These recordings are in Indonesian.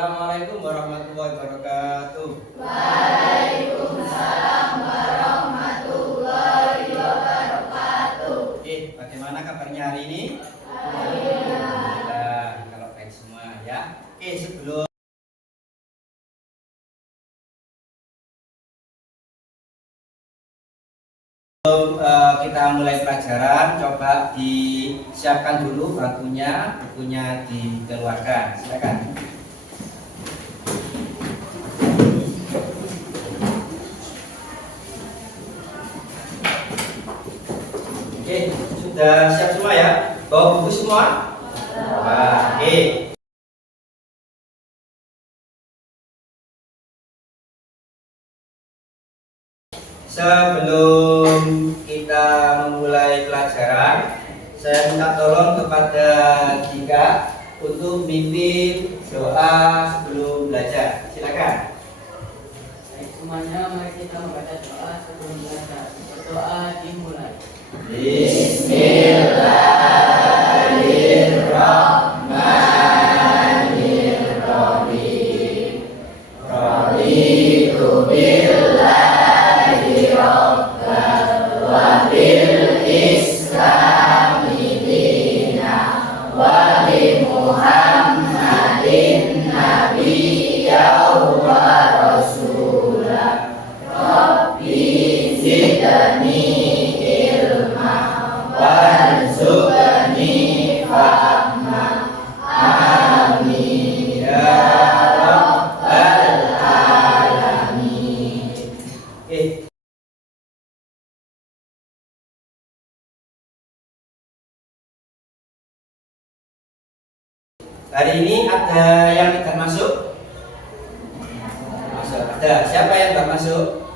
Assalamualaikum warahmatullahi wabarakatuh. Waalaikumsalam warahmatullahi wabarakatuh. Bagaimana kabarnya hari ini? Alhamdulillah. Kalau baik semua ya. Sebelum kita mulai pelajaran, coba disiapkan dulu bukunya dikeluarkan. Silakan. Sudah siap semua ya? Bawa buku semua? Oke. Sebelum kita memulai pelajaran, saya minta tolong kepada Dika untuk mimpin doa sebelum belajar. Silakan. Baik semuanya, mari kita membaca doa sebelum belajar. Berdoa dimulai. Bismillahirrahmanirrahim. Raditu billahi rabban wa bil islami dinan wa bi Muhammadin nabiyyan wa rasulah. Rabbi zidni warzuqni fahma. Amin ya rabbal alamin. Hari ini ada yang tidak masuk? Masuk. Ada. Siapa yang tidak masuk?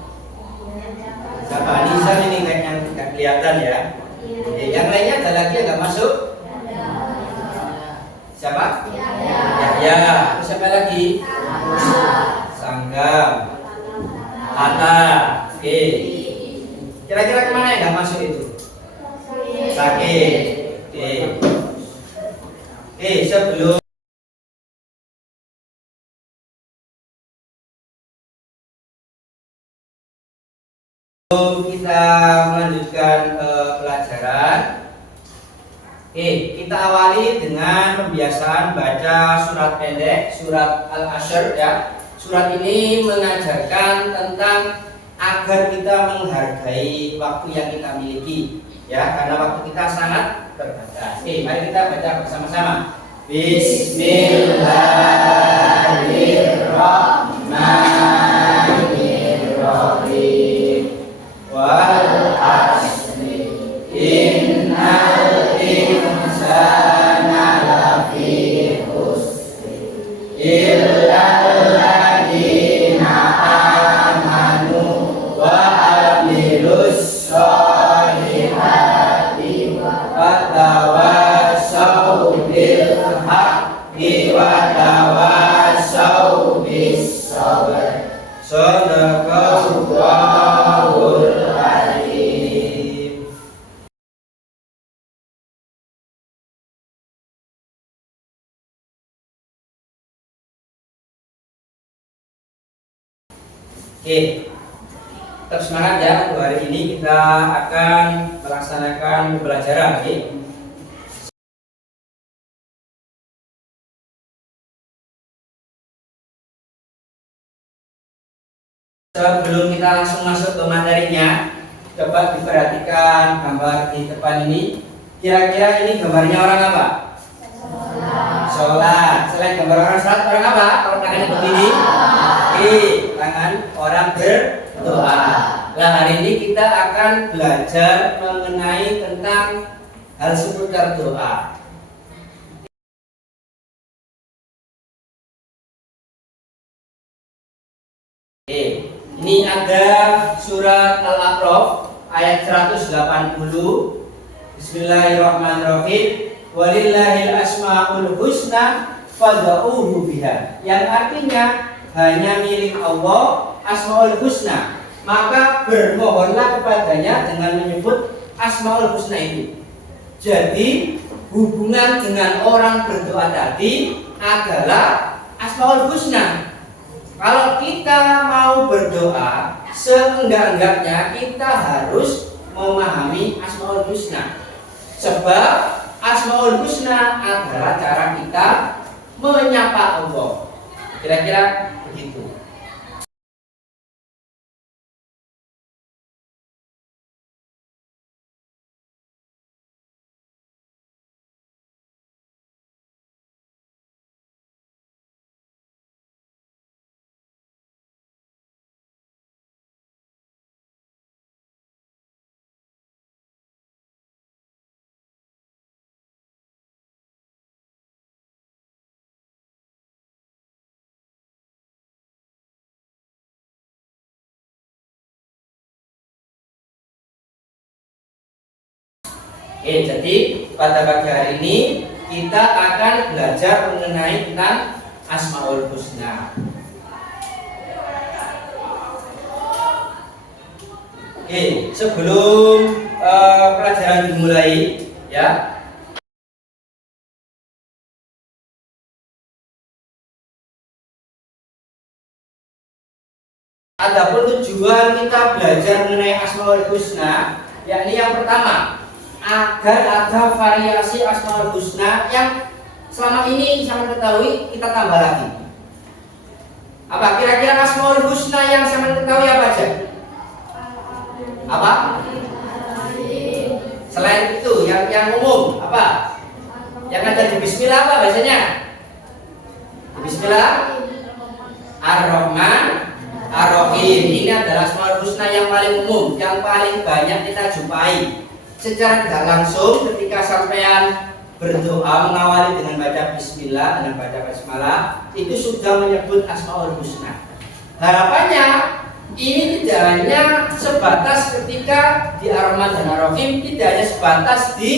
Siapa? Nizam ini kayaknya tidak kelihatan ya. Yang lainnya ada lagi yang tidak masuk? Siapa? Ya. Siapa lagi? Sanggam. Hatta. Oke. Kira-kira kemana yang tidak masuk itu? Sakit. Oke. Sebelum kita melanjutkan pelajaran, kita awali dengan pembiasaan baca surat pendek, surat Al-Ashr ya. Surat ini mengajarkan tentang agar kita menghargai waktu yang kita miliki ya, karena waktu kita sangat terbatas. Mari kita baca bersama-sama. Bismillahirrahmanirrahim. Wal asri innal insana lafi khusri illal ladzina amanu wa amilus sholihati wa tawassaw bil haqqi wa tawassaw bis sabr. Sadaqallahul alim. Tetap semangat ya. Untuk hari ini kita akan melaksanakan pembelajaran. Sebelum kita langsung masuk ke materinya, coba diperhatikan gambar di depan ini. Kira-kira ini gambarnya orang apa? Sholat. Selain gambar orang sholat, orang apa? Kalau tangannya begini, tangan orang berdoa. Nah, hari ini kita akan belajar mengenai tentang hal seputar doa. Ini ada surat Al-A'raf ayat 180. Bismillahirrahmanirrahim. Walillahil asmaul husna fad'uuhu biha. Yang artinya hanya milik Allah asmaul husna, maka bermohonlah kepadanya dengan menyebut asmaul husna itu. Jadi hubungan dengan orang berdoa tadi adalah Asmaul Husna. Kalau kita mau berdoa, seenggak-enggaknya kita harus memahami Asmaul Husna. Sebab Asmaul Husna adalah cara kita menyapa Allah. Kira-kira begitu. Oke, jadi pada pagi hari ini kita akan belajar mengenai tentang Asmaul Husna. Oke, sebelum pelajaran dimulai, ya, adapun tujuan kita belajar mengenai Asmaul Husna, yakni yang pertama, agar ada variasi Asmaul Husna yang selama ini saya ketahui, kita tambah lagi. Apa kira-kira Asmaul Husna yang saya ketahui apa aja? Apa? Selain itu yang umum apa? Yang ada di Bismillah apa biasanya? Bismillah Ar-Rahman Ar-Rahim. Ini adalah Asmaul Husna yang paling umum, yang paling banyak kita jumpai. Secara tidak langsung ketika sampean berdoa mengawali dengan baca Bismillah, dengan baca Basmalah, itu sudah menyebut Asmaul Husna. Harapannya ini tidak hanya sebatas ketika di Ar-Rahman dan Ar-Rahim, tidak hanya sebatas di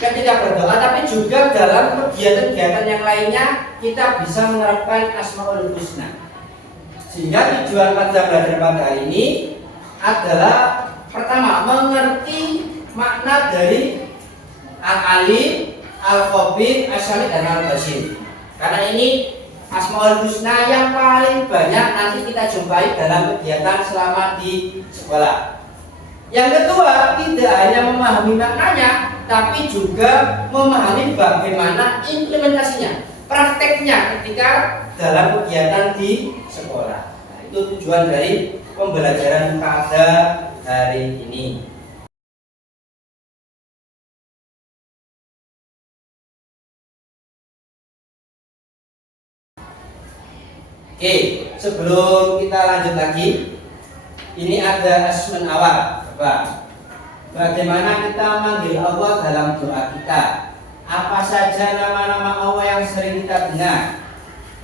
ketika berdoa, tapi juga dalam kegiatan-kegiatan yang lainnya kita bisa menerapkan Asmaul Husna. Sehingga tujuan pada belajar pada hari ini adalah pertama, mengerti makna dari Al-Alim, Al-Khabir, As-Sami, dan Al-Basir. Karena ini Asmaul Husna yang paling banyak nanti kita jumpai dalam kegiatan selama di sekolah. Yang kedua, tidak hanya memahami maknanya, tapi juga memahami bagaimana implementasinya, prakteknya ketika dalam kegiatan di sekolah. Nah, itu tujuan dari pembelajaran pada hari ini. Oke, sebelum kita lanjut lagi, ini ada asmen awal. Coba, bagaimana kita manggil Allah dalam doa kita? Apa saja nama-nama Allah yang sering kita dengar?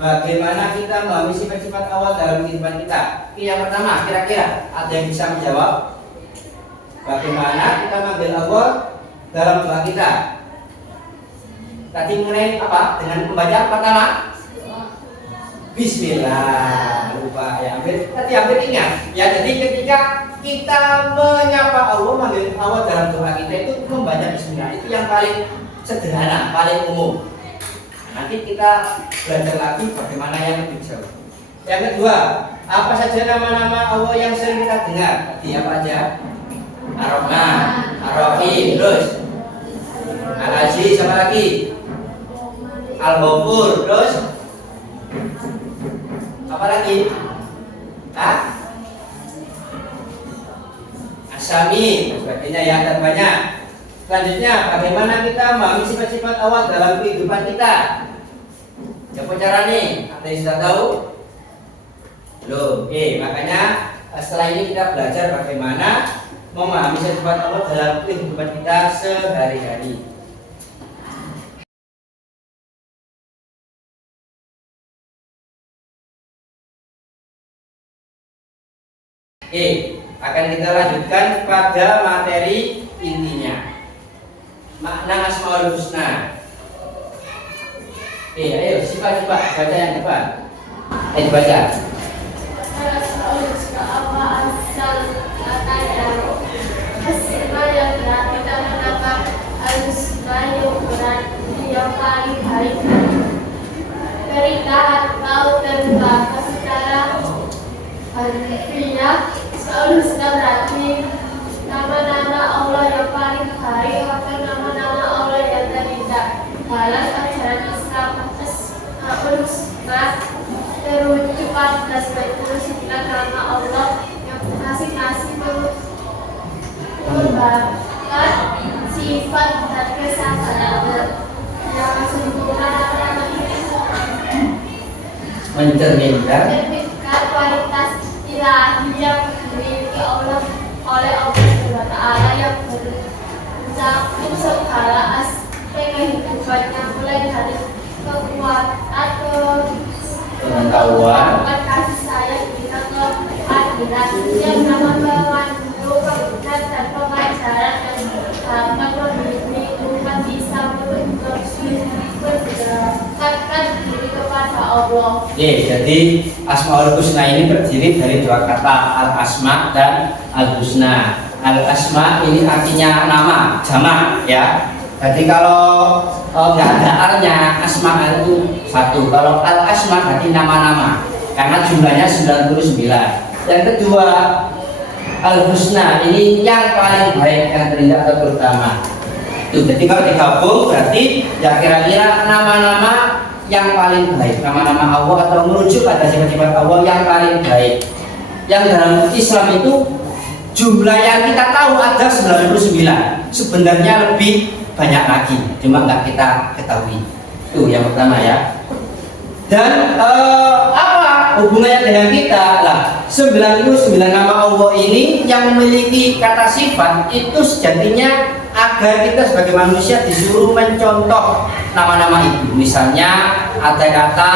Bagaimana kita memahami sifat-sifat Allah dalam kehidupan kita? Oke, yang pertama, kira-kira ada yang bisa menjawab? Bagaimana kita manggil Allah dalam doa kita? Tadi mengenai apa? Dengan membaca pertama Bismillah. Lupa ya, hampir ingat. Ya, jadi ketika kita menyapa Allah, manggil Allah dalam doa kita itu membaca Bismillah. Itu yang paling sederhana, paling umum. Nanti kita belajar lagi bagaimana yang lebih jauh. Yang kedua, apa saja nama-nama Allah yang sering kita dengar? Tadi apa aja? Ar-Rahman, Ar-Rahim, terus Al-Aziz, sama lagi Al-Ghafur, terus apa lagi? As-Sami, sebagainya ya, dan banyak. Selanjutnya, bagaimana kita memahami sifat-sifat Allah dalam kehidupan kita? Siapa cara nih? Ada yang sudah tahu? Belum. Oke, makanya setelah ini kita belajar bagaimana memahami sifat Allah dalam kehidupan kita sehari-hari. Oke, akan kita lanjutkan pada materi intinya, makna Asmaul Husna. Oke, ayo sifat baca yang depan. Ayo baca. Asmaul Husna apa asal katanya? Asma yang kita mendapat Al-Husna yang berarti yang paling baik. berita atau terbatas secara harfiah. Asmaul Husna berarti nama-nama Allah yang paling baik atau nama-nama Allah yang terindah. Dalam ajaran Islam, Asmaul Husna terujuk pada 99 nama Allah yang masing-masing merupakan sifat dan kesabaran yang sempurna. Nama ini mencerminkan kualitas ilahi yang dimiliki oleh Allah Subhanahu wa Ta'ala yang mencakup segala aspek kehidupannya, mulai dari kekuatan pengetahuan, kasih sayang hingga keadilan yang nama pemandu kebenaran dan pengajaran dan dapat membimbing umat Islam untuk mendekatkan diri kepada Allah. Oke, jadi Asmaul Husna ini terdiri dari dua kata, Al-Asma dan Al-Husna. Al-Asma ini artinya nama, jamak ya. Jadi kalau nggak ada al-nya, asma itu satu. Kalau al-asma berarti nama-nama, karena jumlahnya 99. Yang kedua, al-husna ini yang paling baik, yang terindah atau terutama. Tuh, jadi kalau digabung berarti ya kira-kira nama-nama yang paling baik, nama-nama Allah atau merujuk pada sifat-sifat Allah yang paling baik. Yang dalam Islam itu jumlah yang kita tahu ada 99. Sebenarnya lebih banyak lagi, cuma nggak kita ketahui. Itu yang pertama ya. Dan apa hubungannya dengan kita? Lah, 99 nama Allah ini yang memiliki kata sifat itu sejatinya agar kita sebagai manusia disuruh mencontoh nama-nama itu. Misalnya ada kata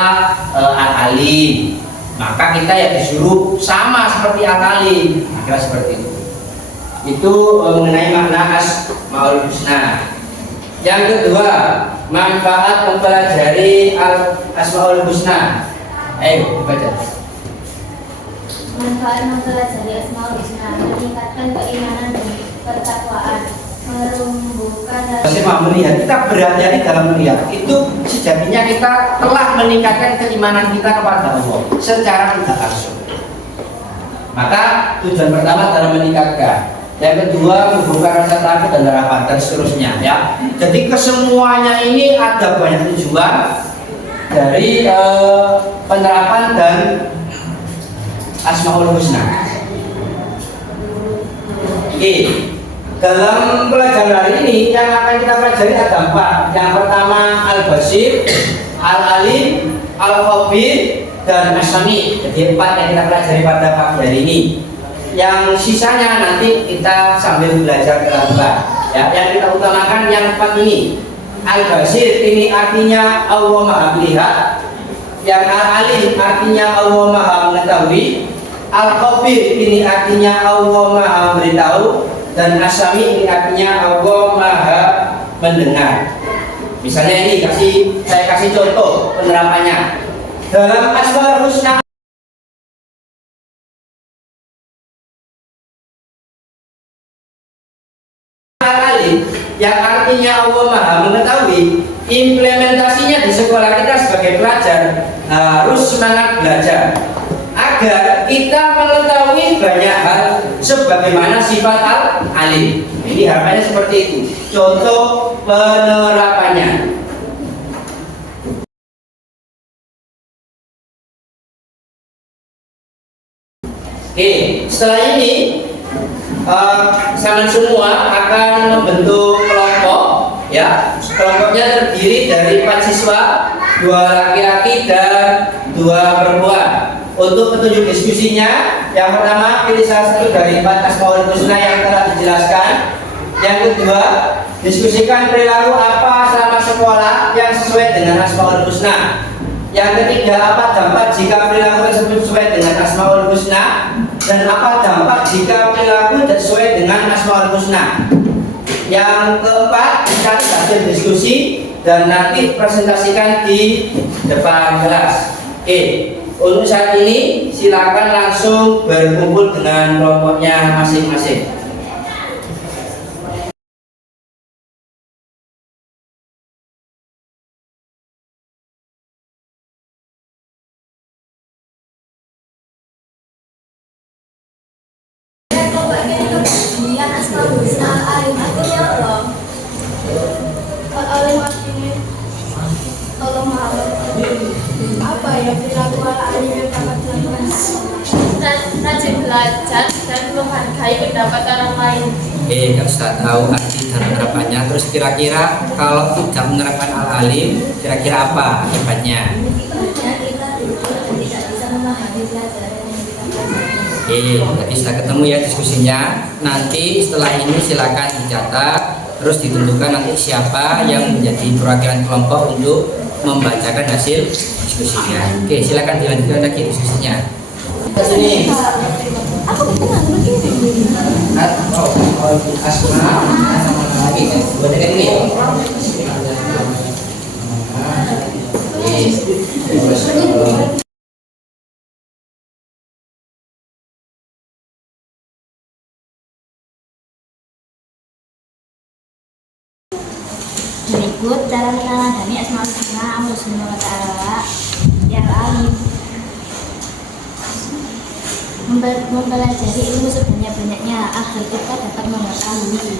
Al-Alim, maka kita ya disuruh sama seperti Al-Alim. Kira seperti itu. Itu mengenai makna Asmaul Husna. Yang kedua, manfaat mempelajari Asmaul Husna. Ayo baca. Manfaat mempelajari Asmaul Husna meningkatkan keimanan dan ketakwaan, menumbuhkan Melihat, kita berhati-hati dalam melihat. Itu sejatinya kita telah meningkatkan keimanan kita kepada Allah secara tidak langsung. Maka tujuan pertama adalah meningkatkan. Yang kedua, membuka rasa takut dan harapan dan seterusnya ya. Jadi kesemuanya ini ada banyak tujuan dari penerapan dan Asmaul Husna. Oke, dalam pelajaran hari ini yang akan kita pelajari ada 4. Yang pertama Al-Basir, Al-Alim, Al-Khabir, dan As-Sami. Jadi 4 yang kita pelajari pada pagi hari ini. Yang sisanya nanti kita sambil belajar pelan-pelan ya. Yang kita utamakan yang 4 ini. Al-Basir ini artinya Allah Maha melihat. Yang Al-Alim artinya Allah Maha mengetahui. Al-Khabir ini artinya Allah Maha memberitahu. Dan As-Sami ini artinya Allah Maha mendengar. Misalnya ini saya kasih contoh penerapannya. Dalam Asmaul Husna yang artinya Allah Maha mengetahui, implementasinya di sekolah kita sebagai pelajar harus semangat belajar agar kita mengetahui banyak hal sebagaimana sifat Al-Alim. Ini harapannya seperti itu. Contoh penerapannya. Oke, setelah ini kalian semua akan membentuk kelompok ya. Kelompoknya terdiri dari 4 siswa, 2 laki-laki dan 2 perempuan. Untuk petunjuk diskusinya, yang pertama pilih salah satu dari 4 Asmaul Husna yang telah dijelaskan. Yang kedua, diskusikan perilaku apa selama sekolah yang sesuai dengan Asmaul Husna. Yang ketiga, apa dampak jika perilaku tersebut sesuai dengan Asmaul Husna, dan apa dampak jika perilaku tidak sesuai dengan Asmaul Husna. Yang keempat, cari hasil diskusi dan nanti presentasikan di depan kelas. Oke, untuk saat ini silakan langsung berkumpul dengan kelompoknya masing-masing. belajar dan menghargai pendapat orang lain. Kak Ustaz tahu arti dan penerapannya. Terus kira-kira kalau tidak menerapkan al-alim, kira-kira apa akibatnya? Kita tidak bisa memahami pelajaran yang kita pelajari. Jadi sudah ketemu ya diskusinya. Nanti setelah ini silakan dicatat, terus ditentukan nanti siapa yang menjadi perwakilan kelompok untuk membacakan hasil diskusinya. Silakan dilanjutkan lagi diskusinya. Ke sini. Aku kenal begini. Asma lagi kan? Buat ini. Berikut cara meneladani asmaul husna Allah Subhanahu wa taala yang alim. Mempelajari ilmu sebanyak-banyaknya agar kita dapat mengetahui.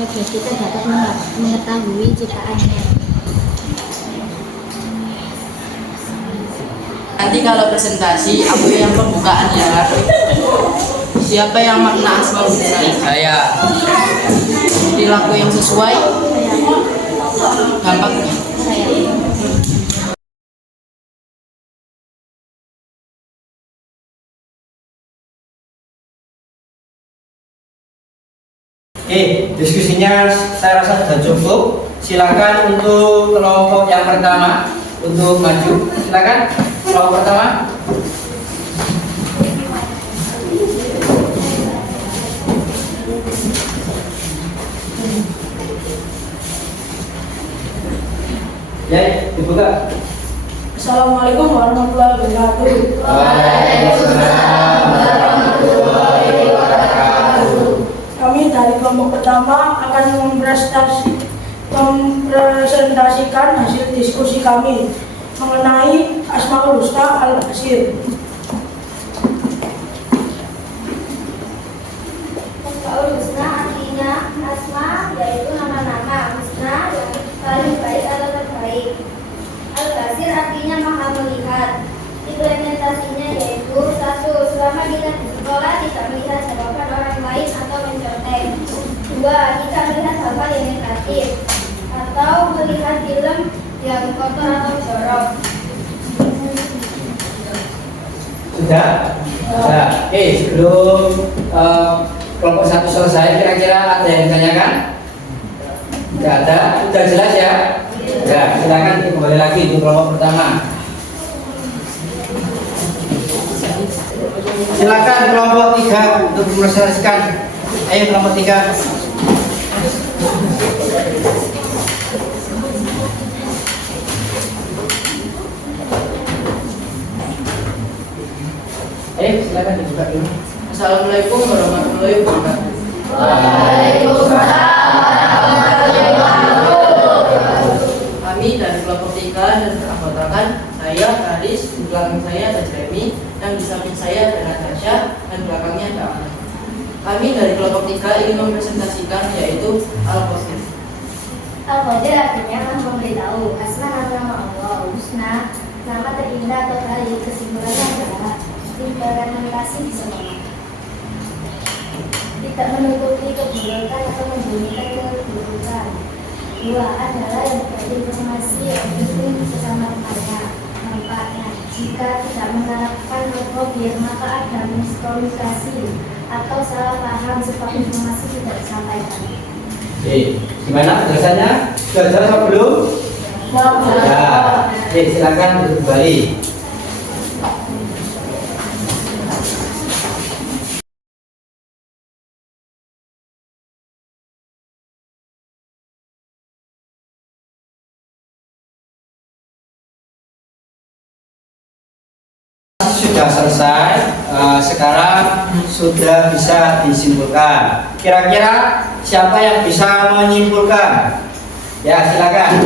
Agar kita dapat mengetahui ciptaannya. Nanti kalau presentasi aku yang pembukaan ya. Siapa yang makna asmaul husna? Saya. Perilaku yang sesuai dampaknya. Diskusinya saya rasa sudah cukup. Silakan untuk kelompok yang pertama untuk maju. Silakan kelompok pertama. Ya, dibuka. Assalamualaikum warahmatullahi wabarakatuh. Waalaikumsalam warahmatullahi wabarakatuh. Kami dari kelompok pertama akan mempresentasikan hasil diskusi kami mengenai Asmaul Husna Al-Basir. Asmaul husna artinya asma yaitu nama-nama, husna yang paling baik atau terbaik. Al-Basir artinya maha melihat. Implementasinya yaitu 1. Selama kita di sekolah tidak melihat jawaban orang lain atau mencontek. 2. Tidak melihat hal-hal yang negatif atau melihat film yang kotor atau jorok. Sudah? Sudah. Sebelum kelompok satu selesai, kira-kira ada yang ditanyakan? Tidak ada? Sudah jelas ya? Ya, silakan kembali lagi untuk kelompok pertama. Silakan kelompok 3 untuk mempresentasikan. Ayo kelompok 3. Silakan dibuka dulu. Assalamualaikum warahmatullahi wabarakatuh. Kami dari kelompok 3 dan beranggotakan saya, Karis, di belakang saya ada Jeremy, dan di samping saya ada Natasha, dan belakangnya ada Ahmad. Kami dari kelompok 3 ingin mempresentasikan yaitu Al-Basir. Al-Qadir artinya memberitahu asma nama Allah husna, nama terindah atau baik. Kesimpulannya adalah implementasi di sekolah tidak menutupi keburukan atau membunyikan keburukan. 2 adalah yang berbagi informasi yang penting sesama rekannya. Manfaatnya jika tidak menerapkan al-Qadir maka ada miskomunikasi atau salah paham sebab informasi tidak disampaikan. Gimana penjelasannya? Sudah jelas atau belum? Ya. Silakan untuk kembali. Sudah selesai, sekarang sudah bisa disimpulkan. Kira-kira siapa yang bisa menyimpulkan? Ya, silakan.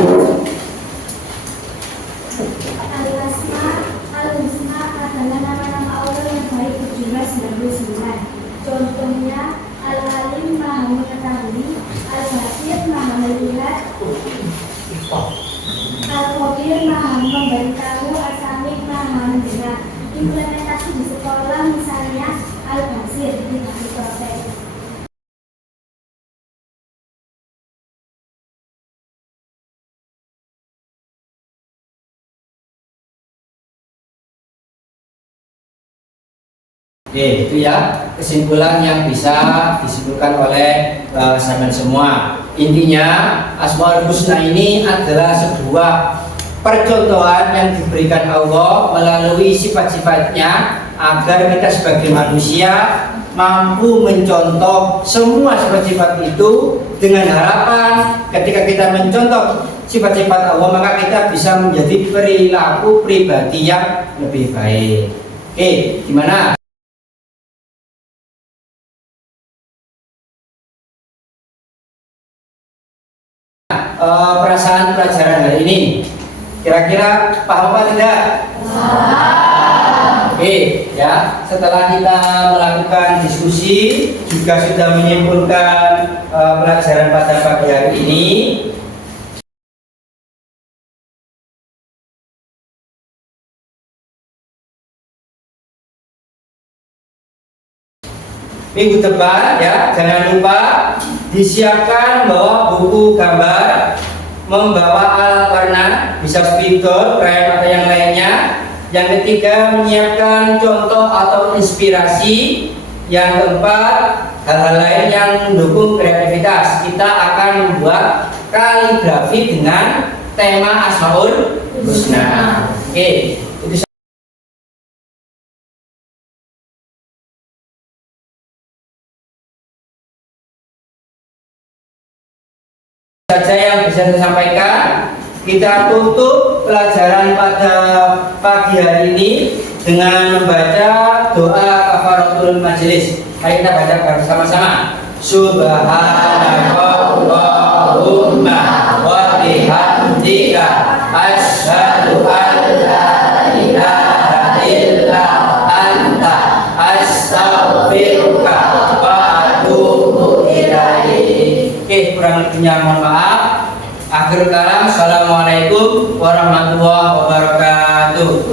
Al-Asma, Al-Husna adalah nama-nama Allah yang baik berjumlah 99. Contohnya Al-Alim maha mengetahui, Al-Basir maha melihat, Al-Kabir maha memberitahu, Al-Samik maha mendengar. Implementasi di sekolah misalnya Al-Basir di proses. Oke, itu ya kesimpulan yang bisa disimpulkan oleh sampean semua. Intinya Asmaul Husna ini adalah sebuah percontohan yang diberikan Allah melalui sifat-sifatnya agar kita sebagai manusia mampu mencontoh semua sifat-sifat itu dengan harapan ketika kita mencontoh sifat-sifat Allah maka kita bisa menjadi perilaku pribadi yang lebih baik. Oke, gimana? Perasaan pelajaran hari ini kira-kira paham apa tidak? Oke ya, setelah kita melakukan diskusi juga sudah menyimpulkan pelajaran pada pagi hari ini. Minggu depan ya, jangan lupa disiapkan bawa buku gambar, membawa alat warna, bisa spidol, krayon atau yang lainnya. Yang ketiga, menyiapkan contoh atau inspirasi. Yang keempat, hal-hal lain yang mendukung kreativitas. Kita akan membuat kaligrafi dengan tema Asmaul Husna. Oke, itu saja yang bisa saya sampaikan. Kita tutup pelajaran pada pagi hari ini dengan membaca doa kafaratul majelis. Mari kita baca bersama-sama. Subhanakallahumma wa bihamdika asyhadu an la ilaha illa anta astaghfiruka wa atubu ilaik. Oke, kurang lebihnya mohon maaf. Akhir kalam, assalamualaikum warahmatullahi wabarakatuh.